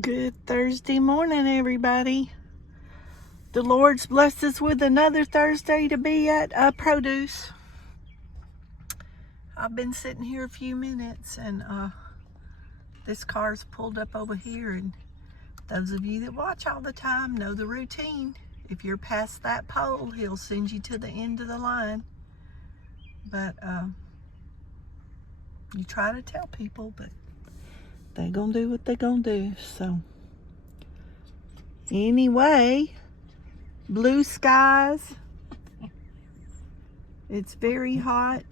Good Thursday morning, everybody. The Lord's blessed us with another Thursday to be at produce. I've been sitting here a few minutes and this car's pulled up over here, and those of you that watch all the time know the routine. If you're past that pole, he'll send you to the end of the line. But you try to tell people, but they're gonna do what they're gonna do. So anyway, blue skies. It's very hot.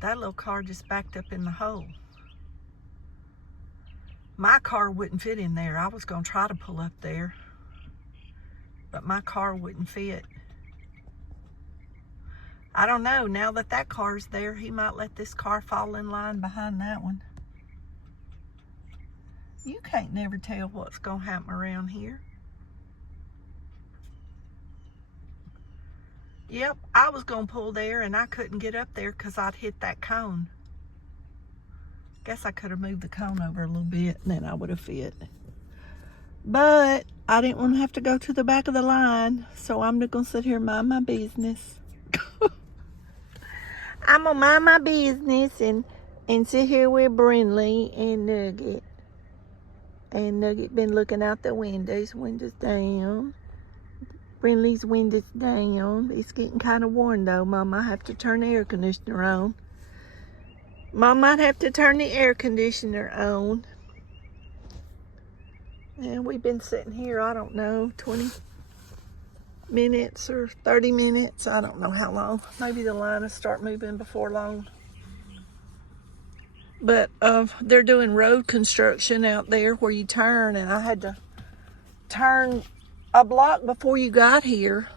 That little car just backed up in the hole. My car wouldn't fit in there. I was gonna try to pull up there, but my car wouldn't fit. I don't know, now that that car's there, he might let this car fall in line behind that one. You can't never tell what's gonna happen around here. Yep, I was gonna pull there and I couldn't get up there because I'd hit that cone. Guess I could have moved the cone over a little bit and then I would have fit. But I didn't want to have to go to the back of the line, so I'm just gonna sit here and mind my business. I'm gonna mind my business and sit here with Brinley and Nugget. And Nugget been looking out the windows down. Brinley's windows down. It's getting kind of warm though. Mom might have to turn the air conditioner on. Mom might have to turn the air conditioner on. And we've been sitting here, I don't know, 20 minutes or 30 minutes. I don't know how long. Maybe the line will start moving before long. But they're doing road construction out there where you turn, and I had to turn a block before you got here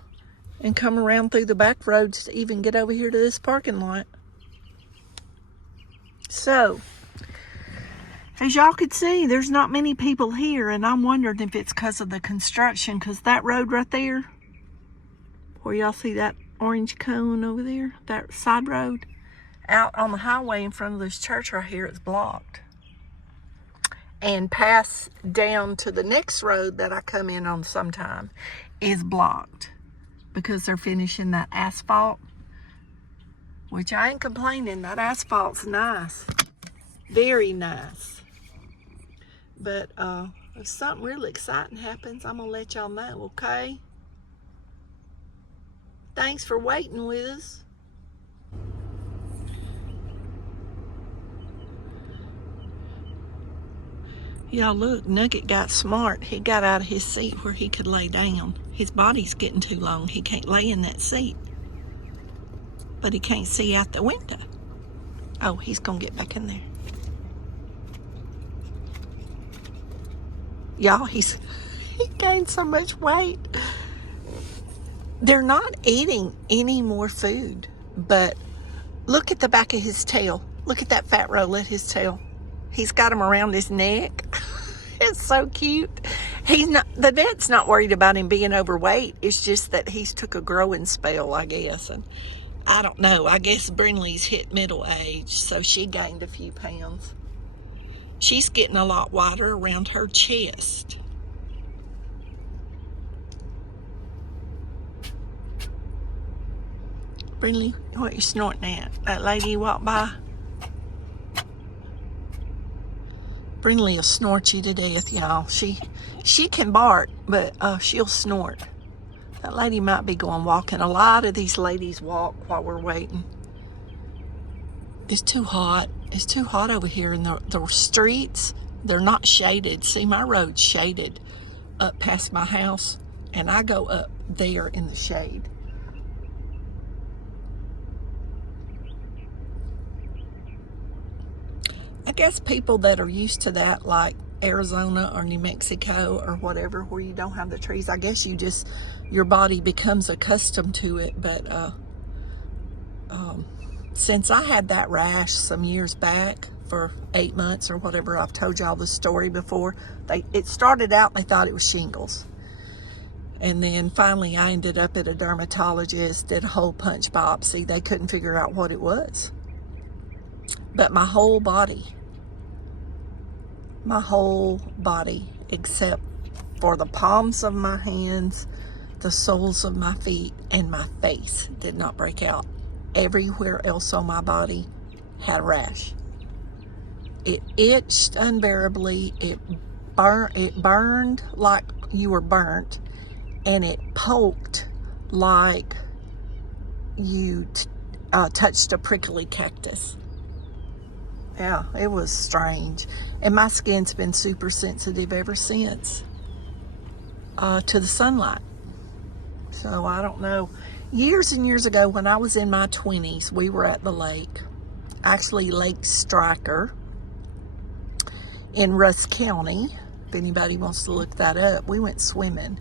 and come around through the back roads to even get over here to this parking lot. So, as y'all could see, there's not many people here, and I'm wondering if it's because of the construction, because that road right there, where y'all see that orange cone over there, that side road, out on the highway in front of this church right here, it's blocked. And pass down to the next road that I come in on sometime is blocked because they're finishing that asphalt, which I ain't complaining. That asphalt's nice, very nice. But if something really exciting happens, I'm gonna let y'all know, okay? Thanks for waiting with us. Y'all look, Nugget got smart. He got out of his seat where he could lay down. His body's getting too long. He can't lay in that seat. But he can't see out the window. Oh, he's gonna get back in there. Y'all, he gained so much weight. They're not eating any more food, but look at the back of his tail. Look at that fat roll at his tail. He's got him around his neck. It's so cute. The vet's not worried about him being overweight. It's just that he's took a growing spell, I guess. And I don't know. I guess Brinley's hit middle age, so she gained a few pounds. She's getting a lot wider around her chest. Brinley, what are you snorting at? That lady walked by? Brinley will snort you to death, y'all. She can bark, but she'll snort. That lady might be going walking. A lot of these ladies walk while we're waiting. It's too hot. It's too hot over here, and the streets, they're not shaded. See, my road's shaded up past my house, and I go up there in the shade. I guess people that are used to that, like Arizona or New Mexico or whatever, where you don't have the trees, I guess your body becomes accustomed to it. But since I had that rash some years back for 8 months or whatever, I've told y'all the story before. It started out, they thought it was shingles. And then finally I ended up at a dermatologist, did a whole punch biopsy. They couldn't figure out what it was. But my whole body, except for the palms of my hands, the soles of my feet, and my face did not break out. Everywhere else on my body had a rash. It itched unbearably. It burned like you were burnt, and it poked like you touched a prickly cactus. Yeah, it was strange. And my skin's been super sensitive ever since to the sunlight. So I don't know. Years and years ago, when I was in my 20s, we were at the lake, actually Lake Stryker in Russ County. If anybody wants to look that up, we went swimming.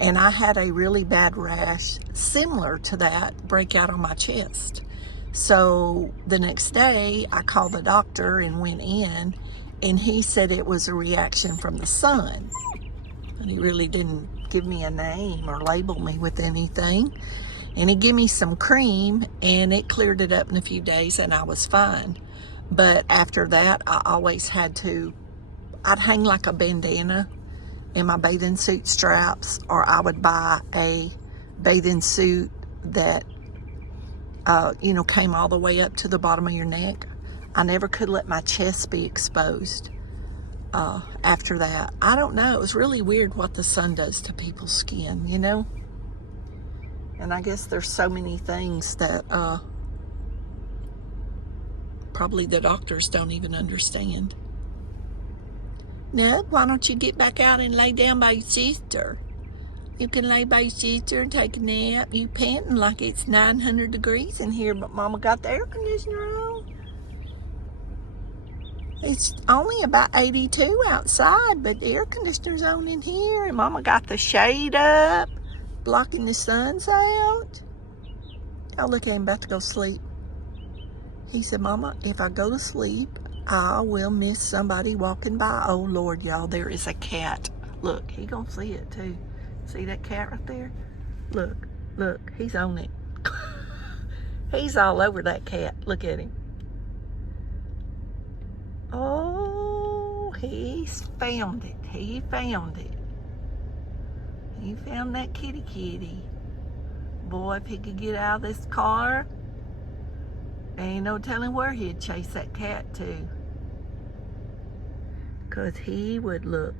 And I had a really bad rash similar to that break out on my chest. So the next day I called the doctor and went in, and he said it was a reaction from the sun. And he really didn't give me a name or label me with anything. And he gave me some cream, and it cleared it up in a few days, and I was fine. But after that, I always had to, I'd hang like a bandana in my bathing suit straps, or I would buy a bathing suit that, you know, came all the way up to the bottom of your neck. I never could let my chest be exposed after that. I don't know. It was really weird what the sun does to people's skin, you know? And I guess there's so many things that probably the doctors don't even understand. Nug, why don't you get back out and lay down by your sister? You can lay by your sister and take a nap. You panting like it's 900 degrees in here, but Mama got the air conditioner on. It's only about 82 outside, but the air conditioner's on in here, and Mama got the shade up, blocking the suns out. Oh, look at him about to go sleep. He said, Mama, if I go to sleep, I will miss somebody walking by. Oh, Lord, y'all, there is a cat. Look, he gonna see it, too. See that cat right there? Look, look, he's on it. He's all over that cat. Look at him. Oh, he's found it. He found it. He found that kitty. Boy, if he could get out of this car, ain't no telling where he'd chase that cat to. Because he would look,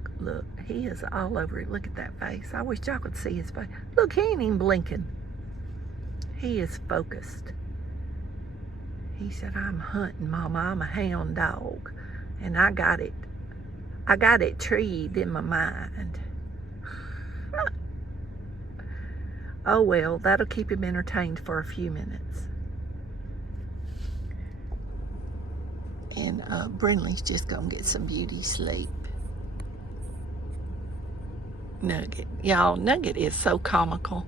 he is all over it. Look at that face. I wish y'all could see his face. Look, he ain't even blinking. He is focused. He said, I'm hunting, Mama. I'm a hound dog. And I got it treed in my mind. Oh well, that'll keep him entertained for a few minutes. And Brinley's just gonna get some beauty sleep. Nugget, y'all, Nugget is so comical.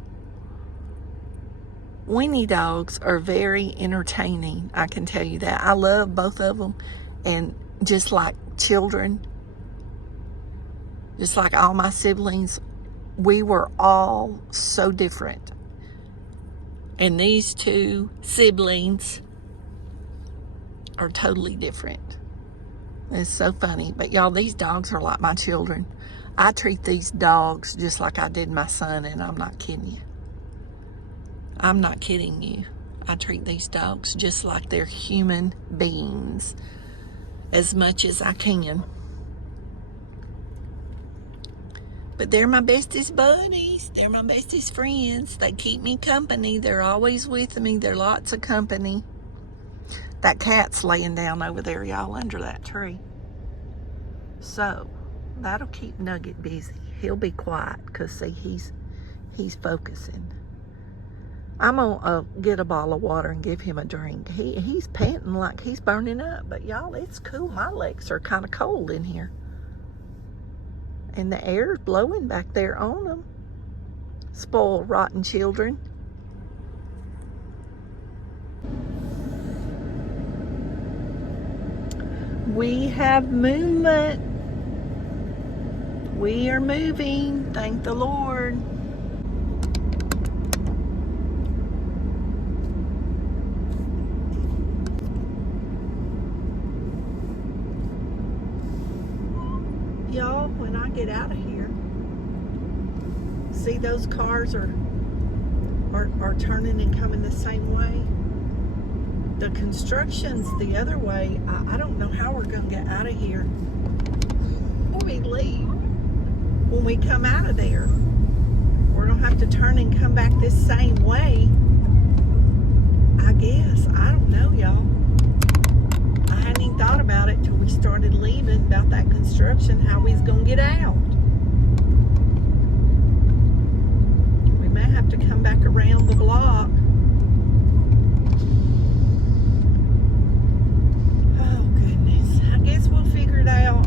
Weenie dogs are very entertaining, I can tell you that. I love both of them, and just like children, just like all my siblings, we were all so different. And these two siblings are totally different. It's so funny. But y'all, these dogs are like my children. I treat these dogs just like I did my son, and I'm not kidding you. I'm not kidding you. I treat these dogs just like they're human beings as much as I can. But they're my bestest buddies. They're my bestest friends. They keep me company. They're always with me. They're lots of company. That cat's laying down over there, y'all, under that tree. So, that'll keep Nugget busy. He'll be quiet because, see, he's focusing. I'm going to get a bottle of water and give him a drink. He's panting like he's burning up. But, y'all, it's cool. My legs are kind of cold in here. And the air's blowing back there on them. Spoiled, rotten children. We have movement. We are moving. Thank the Lord. Y'all, when I get out of here, see those cars are turning and coming the same way. The construction's the other way. I don't know how we're gonna get out of here when we leave. When we come out of there, we're gonna have to turn and come back this same way, I guess. I don't know, y'all. I hadn't even thought about it till we started leaving, about that construction, how we's gonna get out. We may have to come back around the block. Out.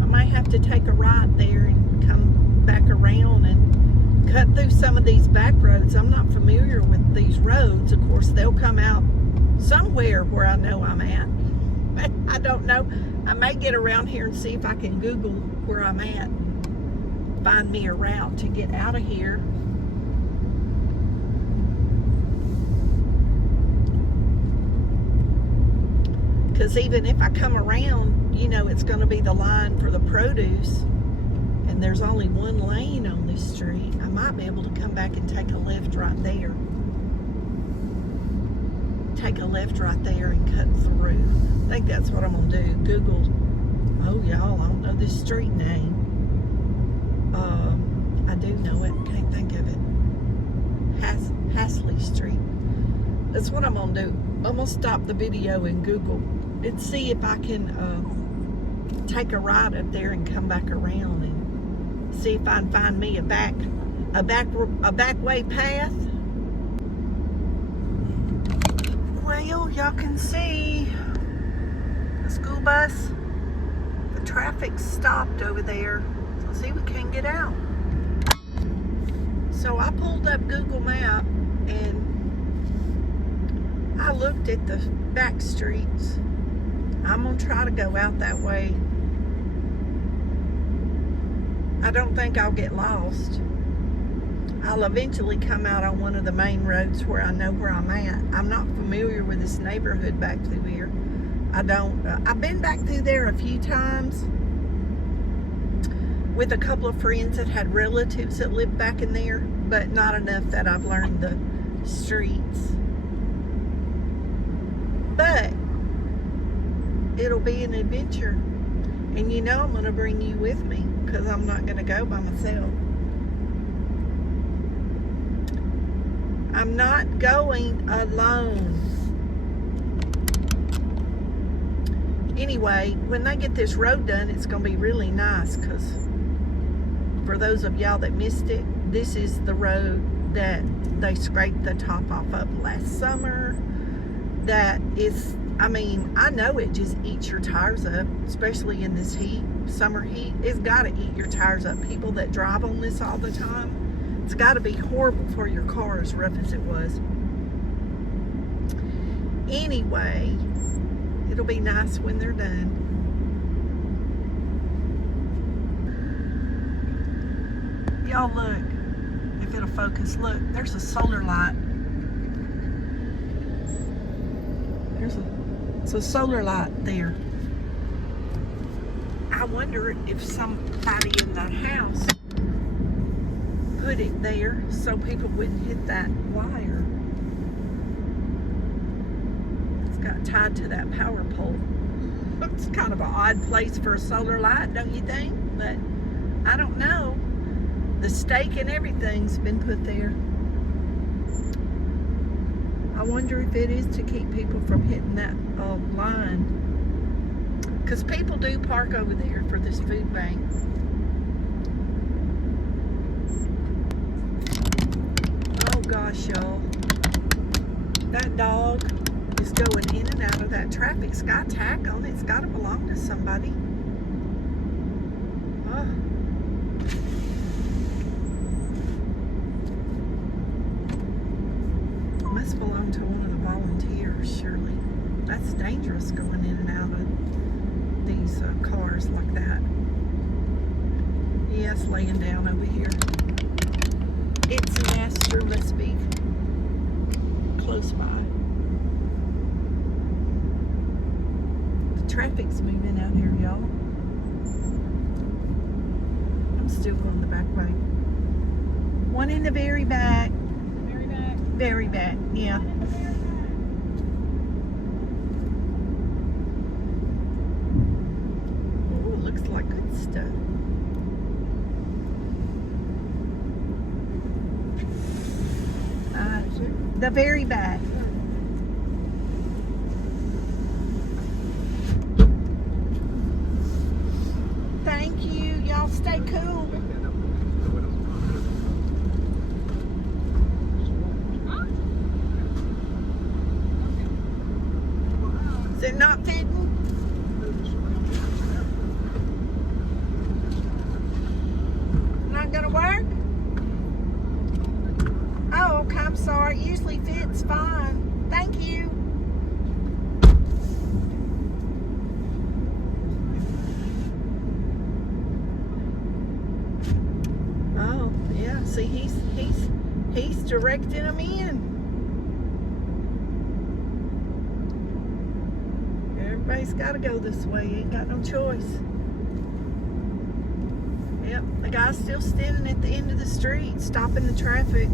I might have to take a right there and come back around and cut through some of these back roads. I'm not familiar with these roads. Of course, they'll come out somewhere where I know I'm at. I don't know. I may get around here and see if I can Google where I'm at and find me a route to get out of here. Because even if I come around, you know, it's going to be the line for the produce, and there's only one lane on this street. I might be able to come back and take a left right there. Take a left right there and cut through. I think that's what I'm going to do. Google, oh y'all, I don't know this street name. I do know it, can't think of it. Hasley Street. That's what I'm going to do. I'm going to stop the video and Google and see if I can take a ride up there and come back around and see if I can find me a back way path. Well, y'all can see the school bus. The traffic stopped over there. So see, we can't get out. So I pulled up Google Map and I looked at the back streets. I'm gonna try to go out that way. I don't think I'll get lost. I'll eventually come out on one of the main roads where I know where I'm at. I'm not familiar with this neighborhood back through here. I've been back through there a few times with a couple of friends that had relatives that lived back in there, but not enough that I've learned the streets. But it'll be an adventure. And you know I'm going to bring you with me because I'm not going to go by myself. I'm not going alone. Anyway, when they get this road done, it's going to be really nice because for those of y'all that missed it, this is the road that they scraped the top off of last summer. That is, I mean, I know it just eats your tires up, especially in this heat, summer heat. It's got to eat your tires up. People that drive on this all the time, it's got to be horrible for your car, as rough as it was. Anyway, it'll be nice when they're done. Y'all look, if it'll focus, look, there's a solar light. It's a solar light there. I wonder if somebody in that house put it there so people wouldn't hit that wire. It's got tied to that power pole. It's kind of an odd place for a solar light, don't you think? But I don't know. The stake and everything's been put there. I wonder if it is to keep people from hitting that line. Because people do park over there for this food bank. Oh gosh, y'all. That dog is going in and out of that traffic. It's got tack on it. It's got to belong to somebody. Oh. Must belong to one of the volunteers, surely. That's dangerous going in and out of these cars like that. Yes, laying down over here. Its master must be close by. The traffic's moving out here, y'all. I'm still going the back way. One in the very back. Very back? Very back, yeah. One in the very back. Oh, looks like good stuff. The very back. Thank you. Y'all stay cool. Is it not fitting? Not gonna work? Oh, okay, I'm sorry. It usually fits fine. Thank you. Oh, yeah. See, he's directing them in. Everybody's got to go this way. Ain't got no choice. Yep, the guy's still standing at the end of the street, stopping the traffic.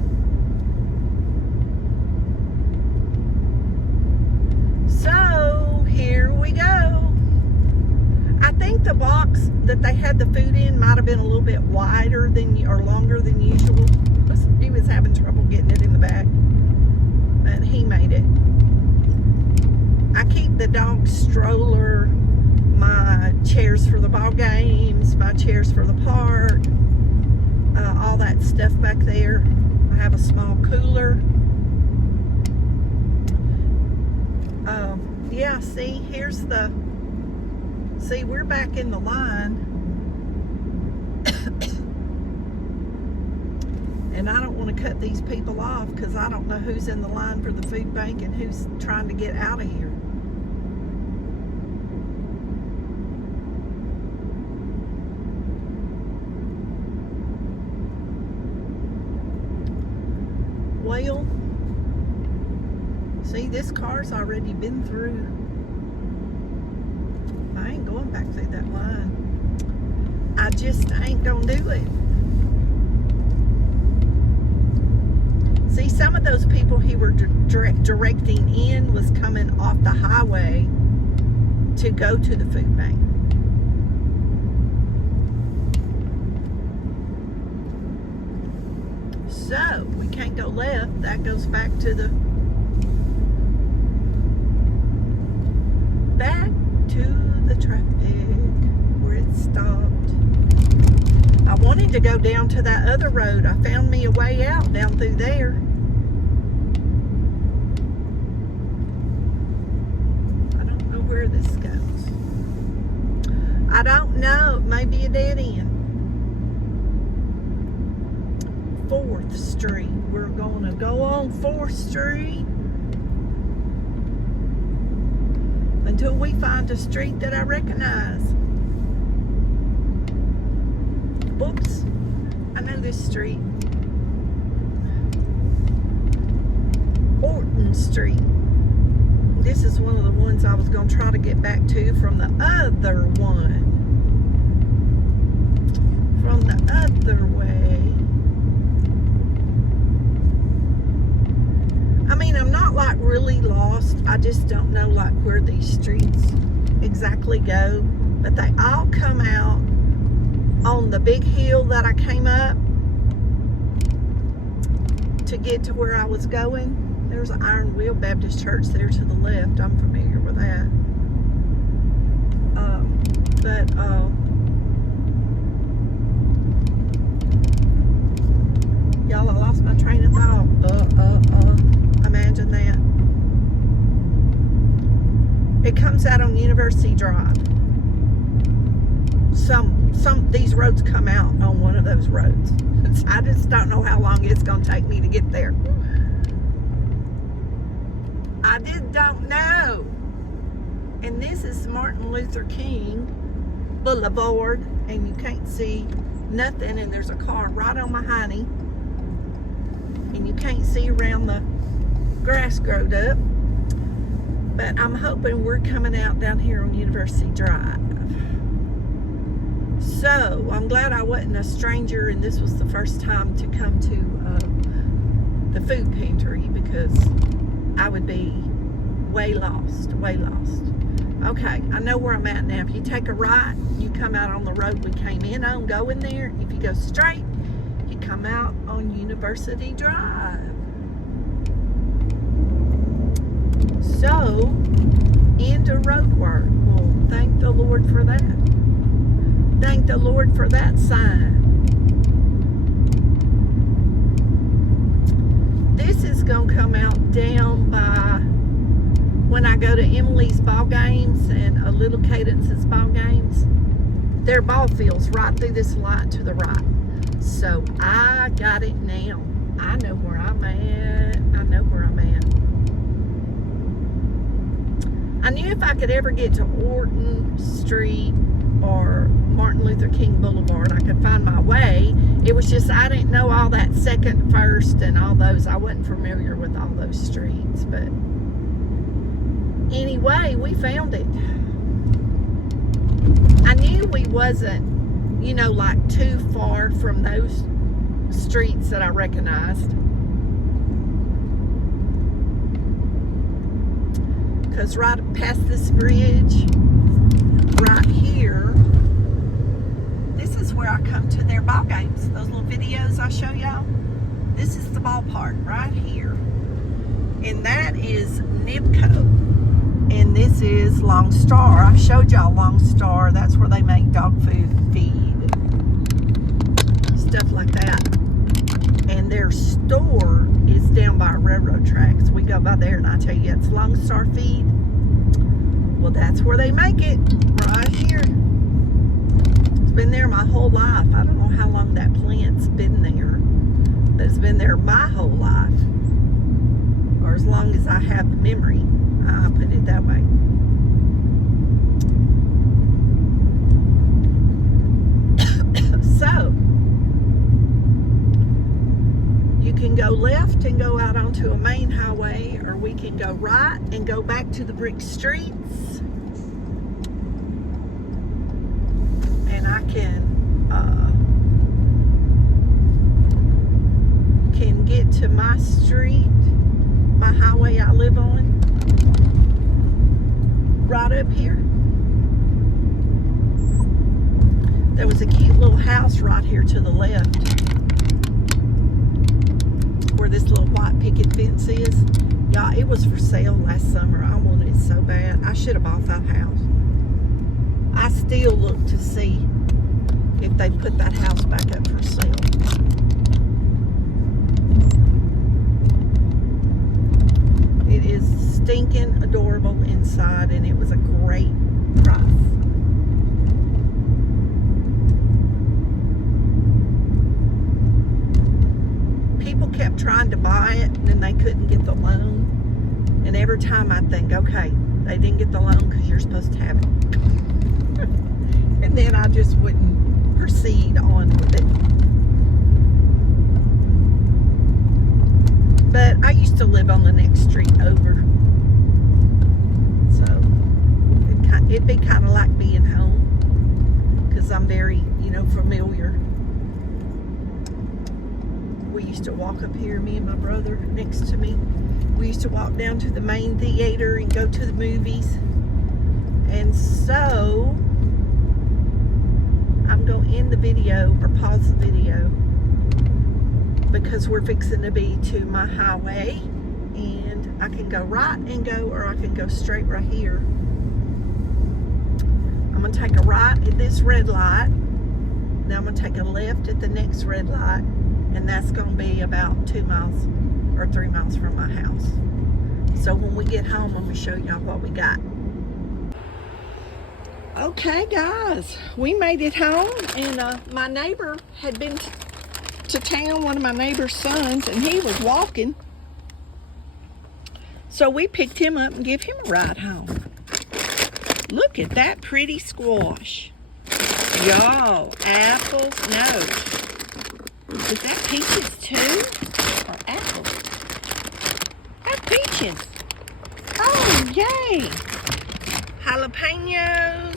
So, here we go. I think the box that they had the food in might have been a little bit wider than or longer than usual. He was having trouble getting it in the back, but he made it. I keep the dog stroller, my chairs for the ball games, my chairs for the park, all that stuff back there. I have a small cooler. Yeah, see, see, we're back in the line. And I don't want to cut these people off because I don't know who's in the line for the food bank and who's trying to get out of here. Well, see, this car's already been through. I ain't going back through that line. I just ain't gonna do it. See, some of those people he were directing in was coming off the highway to go to the food bank. So, we can't go left. That goes back to the traffic where it stopped. I wanted to go down to that other road. I found me a way out down through there. I don't know where this goes. I don't know. It may be a dead end. 4th Street. We're going to go on 4th Street until we find a street that I recognize. Oops, I know this street. Orton Street. This is one of the ones I was going to try to get back to from the other one. From the other way. I mean, I'm not like really lost. I just don't know like where these streets exactly go. But they all come out on the big hill that I came up to get to where I was going. There's an Iron Wheel Baptist Church there to the left. I'm familiar with that. Y'all, I lost my train of thought. Imagine that. It comes out on University Drive. These roads come out on one of those roads. I just don't know how long it's going to take me to get there. I just don't know. And this is Martin Luther King Boulevard, and you can't see nothing, and there's a car right on my hiney, and you can't see around the grass growed up. But I'm hoping we're coming out down here on University Drive. So I'm glad I wasn't a stranger and this was the first time to come to the food pantry, because I would be way lost, way lost. Okay, I know where I'm at now. If you take a right, you come out on the road we came in on, go in there. If you go straight, you come out on University Drive. So, into road work. Well, thank the Lord for that. Thank the Lord for that sign. This is going to come out down by when I go to Emily's ball games and a little Cadence's ball games. Their ball field's right through this light to the right. So I got it now. I know where I'm at. I know where I'm at. I knew if I could ever get to Orton Street or Martin Luther King Boulevard, I could find my way. It was just I didn't know all that Second, First, and all those. I wasn't familiar with all those streets. But anyway, we found it. I knew we wasn't, you know, like too far from those streets that I recognized. Because right past this bridge, right here, this is where I come to their ball games. Those little videos I show y'all. This is the ballpark right here. And that is Nibco. And this is Long Star. I showed y'all Long Star. That's where they make dog food, feed, stuff like that. And their store is down by railroad tracks. We go by there and I tell you, it's Long Star Feed. Well, that's where they make it, right here. It's been there my whole life. I don't know how long that plant's been there, but it's been there my whole life, or as long as I have memory. I'll put it that way. So, you can go left and go out onto a main highway, or we can go right and go back to the brick streets. And I can get to my street, my highway I live on, right up here. There was a cute little house right here to the left, where this little white picket fence is. Y'all, it was for sale last summer. I wanted it so bad. I should have bought that house. I still look to see if they put that house back up for sale. It is stinking adorable inside, and it was a great price. People kept trying to buy it, and then they couldn't get the loan. And every time I'd think, okay, they didn't get the loan because you're supposed to have it. And then I just wouldn't proceed on with it. But I used to live on the next street over. So it'd be kind of like being home, because I'm very, you know, familiar. We used to walk up here, me and my brother next to me. We used to walk down to the main theater and go to the movies. And so I'm going to end the video, or pause the video, because we're fixing to be to my highway, and I can go right and go, or I can go straight right here. I'm going to take a right at this red light. Then I'm going to take a left at the next red light, and that's going to be about 2 miles or 3 miles from my house. So when we get home, I'm going to show y'all what we got. Okay, guys, we made it home, and my neighbor had been to town, one of my neighbor's sons, and he was walking. So we picked him up and gave him a ride home. Look at that pretty squash. Y'all, apples, no. Is that peaches too? Or apples? That's peaches. Oh, yay. Jalapenos.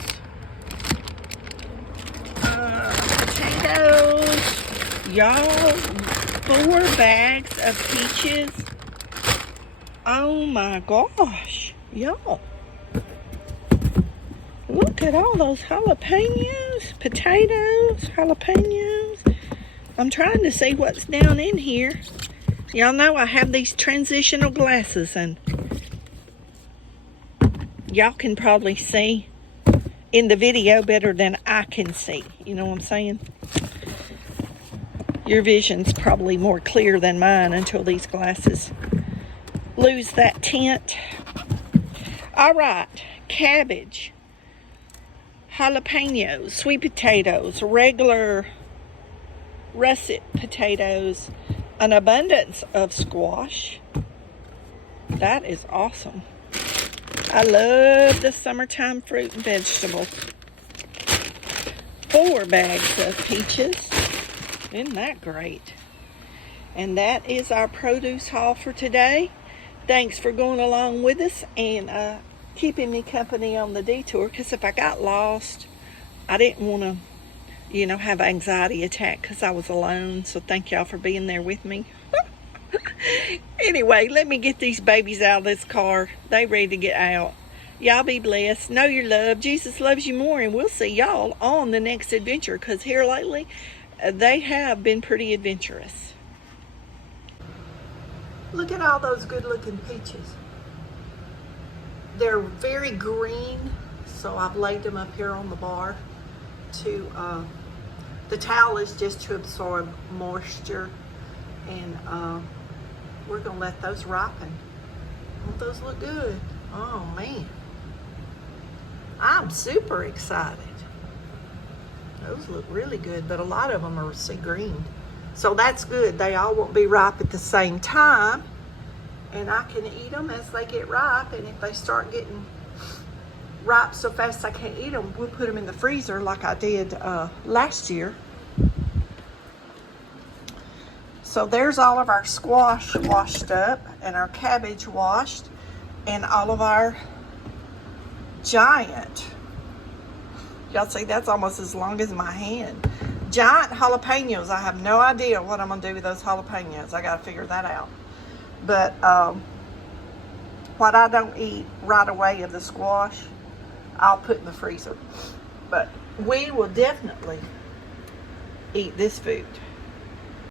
Potatoes. Y'all, 4 bags of peaches. Oh my gosh. Y'all. Look at all those jalapenos, potatoes, jalapenos. I'm trying to see what's down in here. Y'all know I have these transitional glasses and y'all can probably see in the video better than I can see. You know what I'm saying? Your vision's probably more clear than mine until these glasses lose that tint. All right, cabbage. Jalapenos, sweet potatoes, regular russet potatoes, an abundance of squash. That is awesome. I love the summertime fruit and vegetables. 4 bags of peaches. Isn't that great? And that is our produce haul for today. Thanks for going along with us and keeping me company on the detour, because if I got lost, I didn't want to, have an anxiety attack because I was alone. So thank y'all for being there with me. Anyway, let me get these babies out of this car. They ready to get out. Y'all be blessed. Know you're loved. Jesus loves you more, and we'll see y'all on the next adventure, because here lately, they have been pretty adventurous. Look at all those good-looking peaches. They're very green, so I've laid them up here on the bar to, the towel is just to absorb moisture, and we're gonna let those ripen. Don't those look good? Oh man, I'm super excited. Those look really good, but a lot of them are sea green. So that's good. They all won't be ripe at the same time, and I can eat them as they get ripe. And if they start getting ripe so fast I can't eat them, we'll put them in the freezer like I did last year. So there's all of our squash washed up, and our cabbage washed, and all of our giant, y'all see that's almost as long as my hand, giant jalapenos. I have no idea what I'm gonna do with those jalapenos. I gotta figure that out. But what I don't eat right away of the squash, I'll put in the freezer. But we will definitely eat this food.